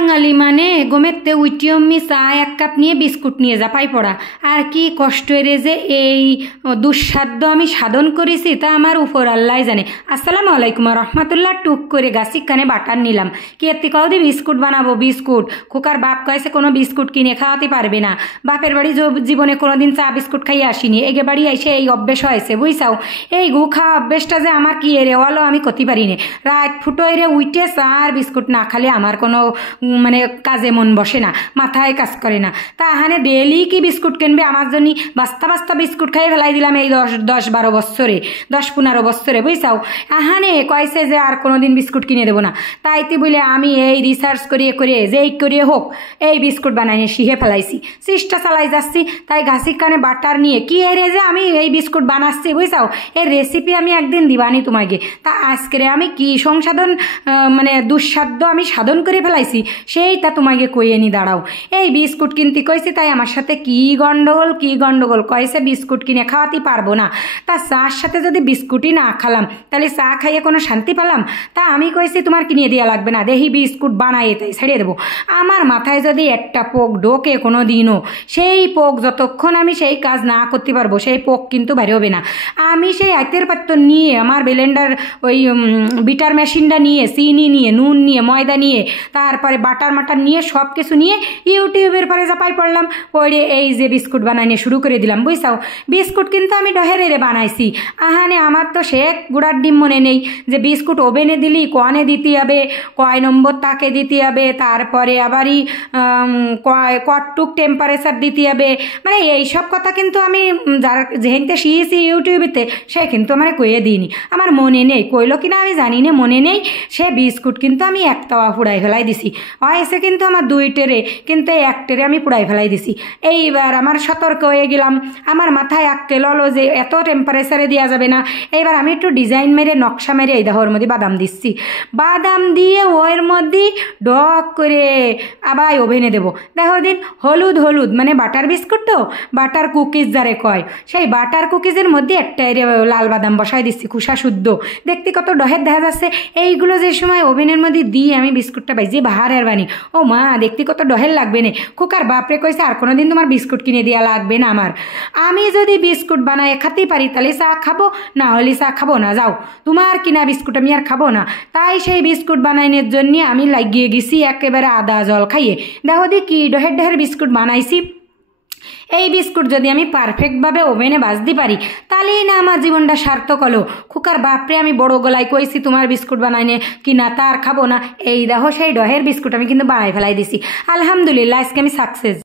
বাঙালি মানে গোমেতে উইটিয়ম্মি চা এক কাপ নিয়ে বিস্কুট নিয়ে জাপাই পড়া। আর কি কষ্টেরে যে এই দুঃসাধ্য আমি সাধন করেছি তা আমার উপর আল্লাহ জানে। আসসালামু আলাইকুম রহমতুল্লাহ। টুক করে গাছিক কানে বাটার নিলাম, কি এত্তি কদি বিস্কুট বানাবো। বিস্কুট খোকার বাপ কয়েছে কোনো বিস্কুট কিনে খাওয়াতে পারবে না। বাপের বাড়ি জীবনে কোনোদিন চা বিস্কুট খাইয়ে আসিনি, এগে বাড়ি এসে এই অভ্যেস হয়েছে বুঝছাও। এই গু খাওয়া অভ্যেসটা যে আমার কি এরে ওয়ালো আমি করতে পারি না। রাত ফুটো এরে উইটে চা আর বিস্কুট না খালে আমার কোনো মানে কাজে মন বসে না, মাথায় কাজ করে না। তা হানে ডেলি কি বিস্কুট কিনবে আমার জন্য? বাস্তা বাস্তা বিস্কুট খাইয়ে ফেলাই দিলাম এই 10-12 বছরে, 10-15 বছরে বুঝছাও। আহানে কয়েছে যে আর কোনোদিন বিস্কুট কিনে দেবো না। তাইতে বলে আমি এই রিসার্চ করিয়ে করিয়ে যেই করিয়ে হোক এই বিস্কুট বানাই শিখে ফেলাইছি, চেষ্টা চালাই যাচ্ছি। তাই ঘাসির কানে বাটার নিয়ে কি এরে যে আমি এই বিস্কুট বানাচ্ছি বুঝছাও। এর রেসিপি আমি একদিন দিবানি তোমাকে। তা আজকে আমি কি সংসাধন মানে দুঃসাধ্য আমি সাধন করে ফেলাইছি সেইটা তোমাকে কইয়ে নি দাঁড়াও। এই বিস্কুট কিনতে কইছি, তাই আমার সাথে কি গন্ডগোল কয়েছে বিস্কুট কিনে খাওয়াতে পারবো না। তা চার সাথে যদি বিস্কুটই না খালাম তাহলে চা খাইয়ে কোনো শান্তি পেলাম? তা আমি কইছি তোমার কিনে দেওয়া লাগবে না, দেখি বিস্কুট বানাইয়ে তাই ছেড়ে দেবো। আমার মাথায় যদি একটা পোক ঢোকে কোনো দিনও, সেই পোক যতক্ষণ আমি সেই কাজ না করতে পারবো সেই পোক কিন্তু বের হবে না। আমি সেই আইতের পাত্র নিয়ে আমার ব্লেন্ডার ওই বিটার মেশিনটা নিয়ে চিনি নিয়ে নুন নিয়ে ময়দা নিয়ে তারপরে বাটার মাটার নিয়ে সব কিছু নিয়ে ইউটিউবের পরে চাপাই পড়লাম, পরে এই যে বিস্কুট বানাইনে শুরু করে দিলাম বুঝছাও। বিস্কুট কিন্তু আমি ডহেরে বানাইছি। আহানে আমার তো সে গুড়ার ডিম মনে নেই যে বিস্কুট ওভেনে দিলি কনে দিতে হবে, কয় নম্বর তাকে দিতে হবে, তারপরে আবারই কটটুক টেম্পারেচার দিতে হবে, মানে এইসব কথা কিন্তু আমি যারা যেহেনতে শিখেছি ইউটিউবেতে সে কিন্তু আমার কইয়ে দিইনি, আমার মনে নেই। কইলো কিনা আমি জানি না, মনে নেই। সে বিস্কুট কিন্তু আমি এক তাওয়া পুড়াই ফেলাই দিছি। হয়েছে কিন্তু আমার 2 টেরে, কিন্তু 1 টেরে আমি পুড়াই ফেলাই দিছি। এইবার আমার সতর্ক হয়ে গেলাম, আমার মাথায় আক্কে ললো যে এত টেম্পারেচারে দেওয়া যাবে না। এইবার আমি একটু ডিজাইন মেরে নকশা মেরে এই দেখো ওর মধ্যে বাদাম দিচ্ছি। বাদাম দিয়ে ওর মধ্যে ডক করে আবার ওভেনে দেবো। দেখো দিন হলুদ মানে বাটার বিস্কুট তো, বাটার কুকিজ যারে কয়, সেই বাটার কুকিজের মধ্যে একটা লাল বাদাম বসাই দিচ্ছি খুশা শুদ্ধ, দেখতে কত ডহের দেখা যাচ্ছে। এইগুলো যে সময় ওভেনের মধ্যে দিয়ে আমি বিস্কুটটা বাইজি বাহারের বানি, ও মা দেখতে কত ডহের লাগবে না। খোকার বাপরে কইছে আর কোনোদিন তোমার বিস্কুট কিনে দেওয়া লাগবে না আমার। আমি যদি বিস্কুট বানায় খাতেই পারি তাহলে চা খাবো, না হলে চা খাবো না, যাও তোমার কিনা বিস্কুট আমি আর খাবো না। তাই সেই বিস্কুট বানাইনের জন্য আমি লাগিয়ে গেছি একেবারে আদা জল খাইয়ে। দেখো দি কি ডহের বিস্কুট বানাইছি। এই বিস্কুট যদি আমি পারফেক্টভাবে ওভেনে ভাজতে পারি তাহলেই না আমার জীবনটা সার্থক হলো। খোকার বাপরে আমি বড় গলায় কইছি তোমার বিস্কুট বানাইনে কি না তার খাবো না। এই দেখো সেই ডহের বিস্কুট আমি কিন্তু বানাই ফেলাই দিছি। আলহামদুলিল্লাহ আজকে আমি সাকসেস।